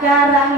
Jangan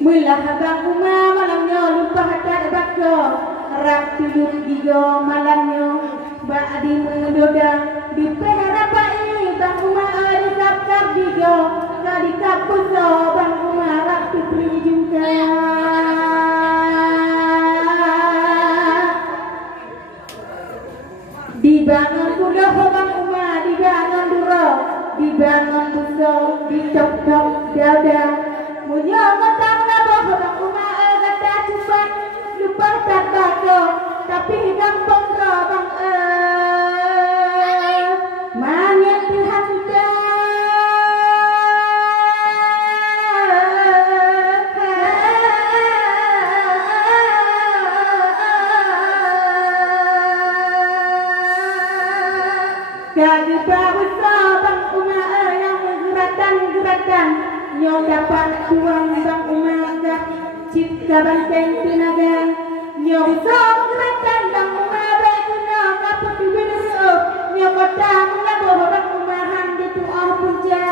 Mula habang malamnya lupa hadat bakso harap tidur gigo malamnya ba'di mendoda di peharapai bang umar disap-sap gigo kali kapuso bang umar harap putri juga dibangun kudoh bang umar dibangun duro dibangun buso dicok-cok dada munya ngetang naboh bang umar kata cuman lupa tak bakso tapi gampang ro bang manya Tuhan jadi bagus bang umar yang gerakan nyong dapat tuang bang umar cipta banteng tenaga nyong sok gerakan bang umar berguna kaput dibinuso nyong kota mengaboh bang umaran di tuang punca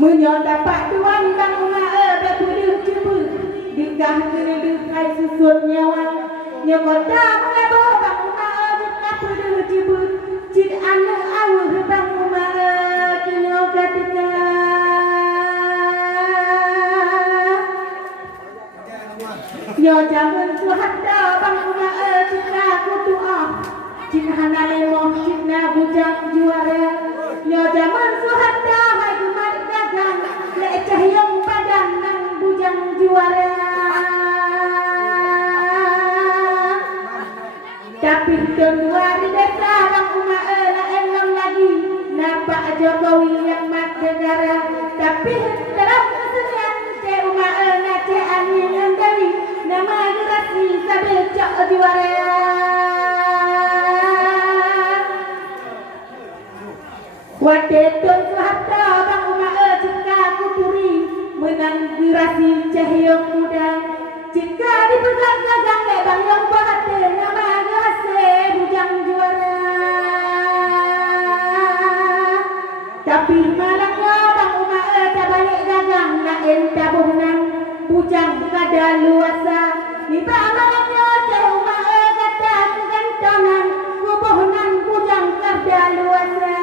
menyong dapat tuang bang umar berguna cipu dikah keduduk kai susut nyawa nyong kota mengaboh bang umar di kaput cipu cid anu awur bang umar nyong ketika yo jangan suhada bang umar cina kutuah cina hanalemoh cina bujang juara yo jangan suhada hai kumar dagang leceh yang badan dan bujang juara tapi kedua di desa bang umar elong lagi nampak Jokowi yang mat negara tapi dalam kesenian cek umar cek angin yang dari nama generasi sambil cok juara wadeton suhada bang umar jika kuturi menang generasi cahyong muda jika dipegang gagang bang yang bahate nama generasi bujang juara tapi malangnya bang umar balik gagang nak entah nang bujang kada luasa nipa malangnya cah umar kata kegantonan kubohnan bujang kada luasa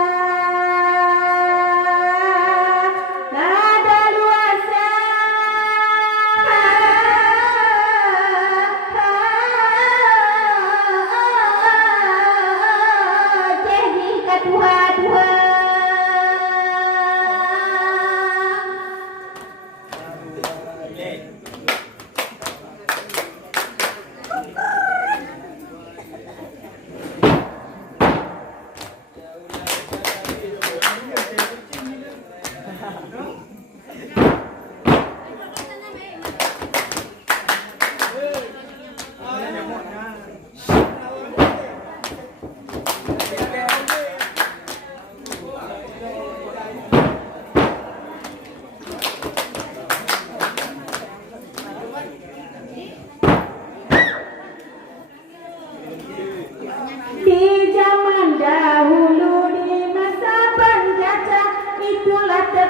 kada luasa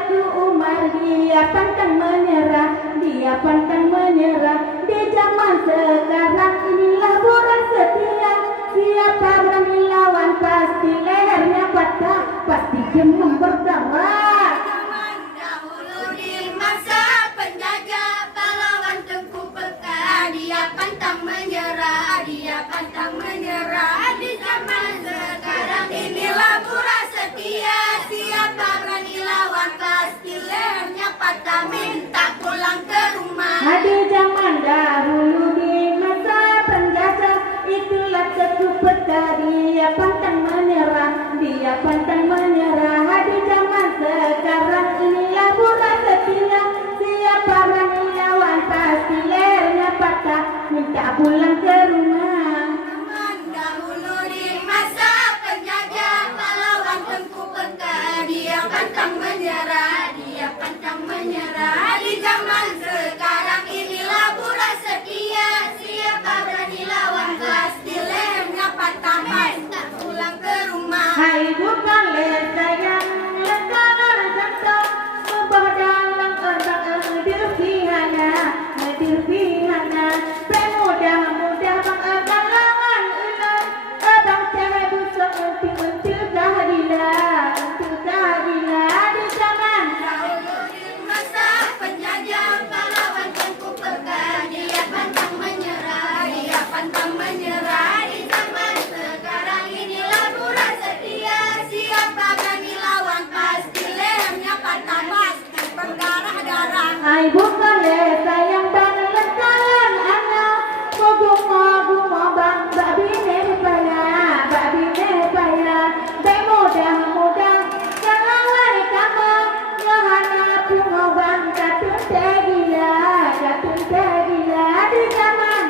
Teku Umar dia pantang menyerah, dia pantang menyerah. Di zaman sekarang inilah buruh setia, siapa berani lawan pasti lehernya patah, pasti gemuk berdarah. Zaman dahulu di masa penjajah, pahlawan Tengku Peka dia pantang menyerah, dia pantang menyerah. Di zaman sekarang inilah buruh setia, siapa berani lawan pasti lehernya patah, minta pulang ke rumah. Di zaman dahulu di masa penjajah, itulah Teku Peka dia pantang menyerah, dia pantang menyerah. Di zaman sekarang inilah buruh setia, siapa berani lawan pasti lehernya patah, minta pulang ke rumah. Zaman dahulu di masa penjajah, pahlawan Tengku Peka dia pantang menyerah, dia pantang menyerah. Di zaman sekarang inilah buruh setia, siapa berani lawan pasti lehernya patah, minta pulang ke rumah. Hai bukan lesa yang lekaran jantung, membah dalam otak dirpihana, dirpihana. Pemuda-muda bang kalangan ulang, abang cahaya busuk until kehadilan, until kehadilan. Di zaman Dahulu di masa penjajah, pahlawan Tengku Peka dia pantang menyerah, dia pantang menyerah. Di zaman sekarang inilah buruh setia, siapa berani lawan pasti lehernya patah, pasti berdarah-darah. hai bukan lesa yang bang lekaran anak, mogu-mogu bang babi nepaya, babi nepaya. Pemuda-muda kalangan kamu, ngahana pungo bang katun tegila, katun tegila. Di zaman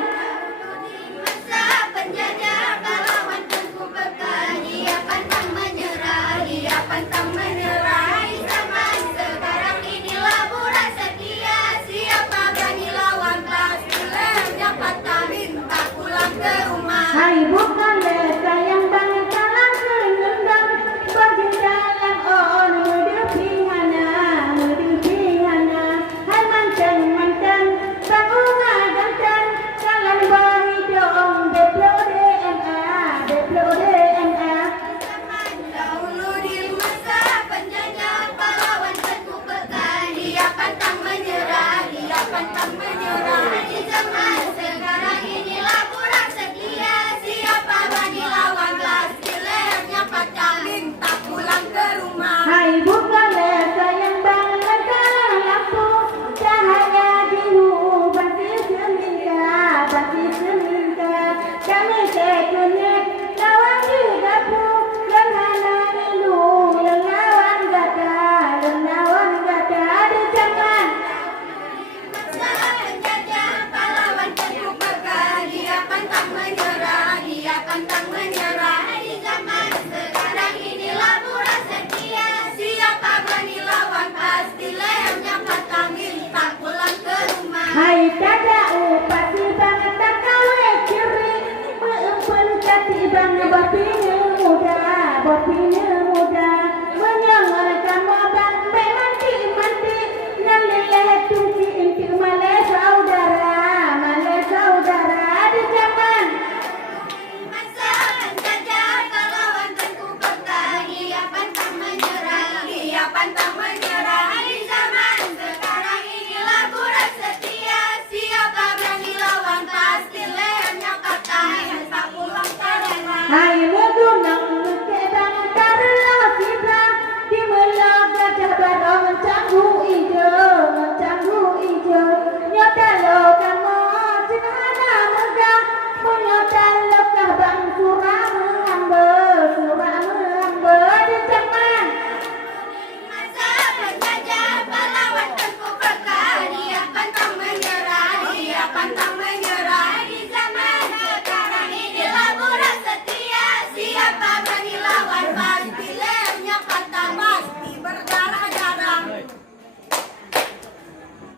Di masa penjajah, pahlawan Tengku Peka dia pantang menyerah, dia pantang menyerah. Di zaman sekarang inilah buruh setia, siapa berani lawan pasti lehernya patah, minta pulang ke rumah. hai bukan lesa yang bang kalang ngendang, berjalan on dirpihana, dirpihana. Hai manteng-manteng bang unga ganteng, kalan bahi dong deplo DNA, deplo DNA. Zaman dahulu di masa penjajah, pahlawan Tengku Peka dia pantang menyerah, dia pantang menyerah. Di zaman sekarang inilah buruh setia, siapa berani lawan pasti lehernya patah, minta pulang ke rumah. Hai bukan lesa yang bang lekaran lampu, cahaya jiwa bagi semingga, bagi semingga. Kami sekunyek lawan digapu, lenghana nilu lengawan gada, lengawan gada. Di zaman Masa penjajah, pahlawan Tengku Peka dia pantang menyerah, dia pantang menyerah. Di zaman sekarang inilah buruh setia, siapa berani lawan pasti lehernya patah, minta pulang ke rumah. hai kada upati bang takawe kiri, meempun kati bang bapine muda, bapine